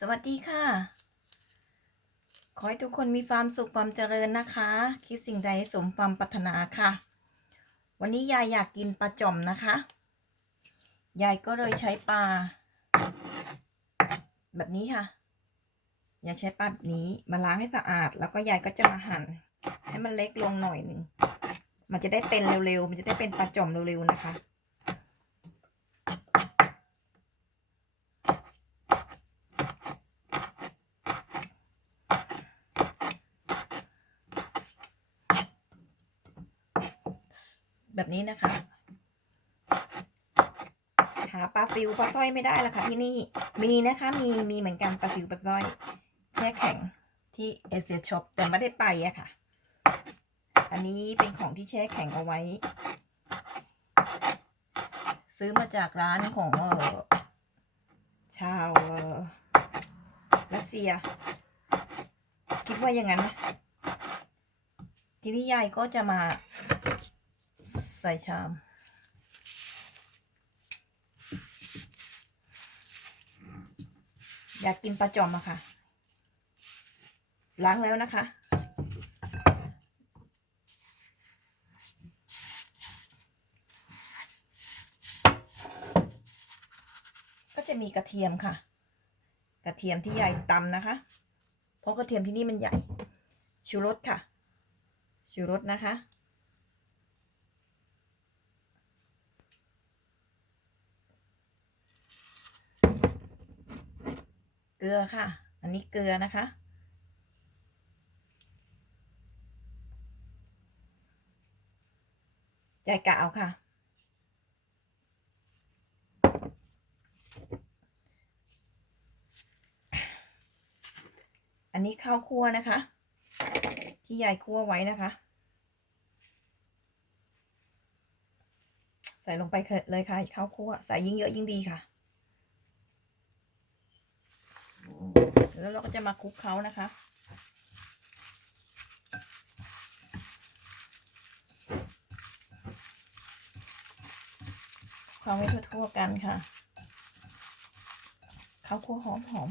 สวัสดีค่ะ ขอให้ทุกคนมีความสุขความเจริญนะคะ คิดสิ่งใดสมความปรารถนาค่ะ วันนี้ยายอยากกินปลาจ่อมนะคะ ยายก็เลยใช้ปลา แบบนี้ค่ะ ยายใช้ปลาแบบนี้มาล้างให้สะอาด แล้วก็ยายก็จะมาหั่นให้มันเล็กลงหน่อยหนึ่ง มันจะได้เป็นเร็วๆ มันจะได้เป็นปลาจ่อมเร็วๆนะคะ แบบนี้นะคะ หาปลาซิวปลาสร้อยไม่ได้ละค่ะ ที่นี่มีนะคะมีมีเหมือนกันปลาซิวปลาสร้อยแช่แข็งที่เอเชียช็อปแต่ไม่ได้ไปอะค่ะ อันนี้เป็นของที่แช่แข็งเอาไว้ ซื้อมาจากร้านของเออชาวเออรัสเซีย คิดว่าอย่างนั้นนะทีนี้ยายก็จะมา ใส่ชาม อยากกินปลาจอมอะค่ะ ล้างแล้วนะคะ ก็จะมีกระเทียมค่ะ กระเทียมที่ใหญ่ตำนะคะ เพราะกระเทียมที่นี่มันใหญ่ ชูรสค่ะ ชูรสนะคะ ลือค่ะ อันนี้เกลือนะคะ ใจกะเอาค่ะ อันนี้ข้าวคั่วนะคะ ที่ยายคั่วไว้นะคะ ใส่ลงไปเลยค่ะข้าวคั่ว ใส่ยิ่งเยอะยิ่งดีค่ะ แล้วเราก็จะมาคลุกเขานะคะคลุกเขาให้ทั่วๆกันค่ะ เขาคั่วหอมหอม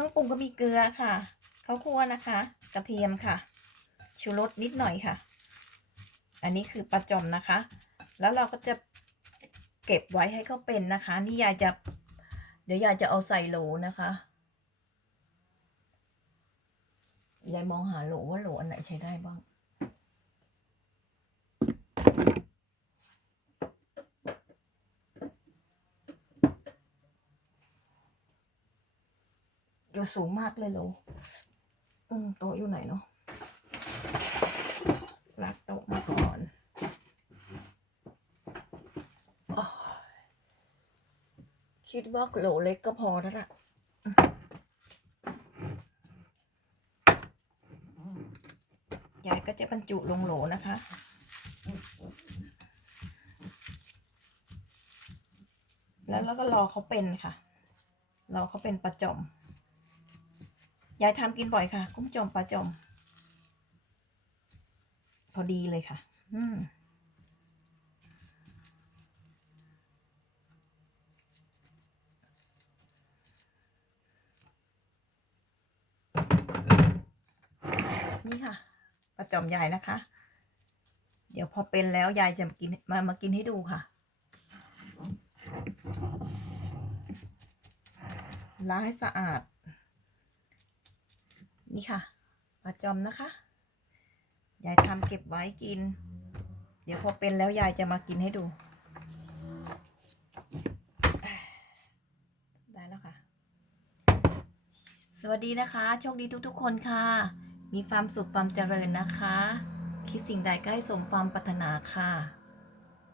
รื่องปรุงก็มีเกลือค่ะข้าวคั่วนะคะ กระเทียมค่ะ ชูรสนิดหน่อยค่ะ อันนี้คือปลาจอมนะคะ แล้วเราก็จะเก็บไว้ให้เขาเป็นนะคะ นี่ยายจะ เดี๋ยวยายจะเอาใส่โหลนะคะยายมองหาโหลว่าโหลอันไหนใช้ได้บ้าง อยู่สูงมากเลยโหลอืมโต๊ะอยู่ไหนเนาะลากโต๊ะมาก่อนอคิดว่าโหลเล็กก็พอแล้วล่ะยายก็จะบรรจุลงโหลนะคะ แล้วเราก็รอเขาเป็นค่ะ รอเขาเป็นปลาจอม ยายทำกินบ่อยค่ะ กุ้งจมปลาจม พอดีเลยค่ะ อืมนี่ค่ะปลาจอมยายนะคะ เดี๋ยวพอเป็นแล้วยายจะกินมามากินให้ดูค่ะ ล้างให้สะอาด นี่ค่ะปลาจอมนะคะ ยายทำเก็บไว้กิน เดี๋ยวพอเป็นแล้วยายจะมากินให้ดู ได้แล้วค่ะ สวัสดีนะคะ โชคดีทุกๆคนค่ะ มีความสุขความเจริญนะคะ คิดสิ่งใดก็ให้สมความปรารถนาค่ะ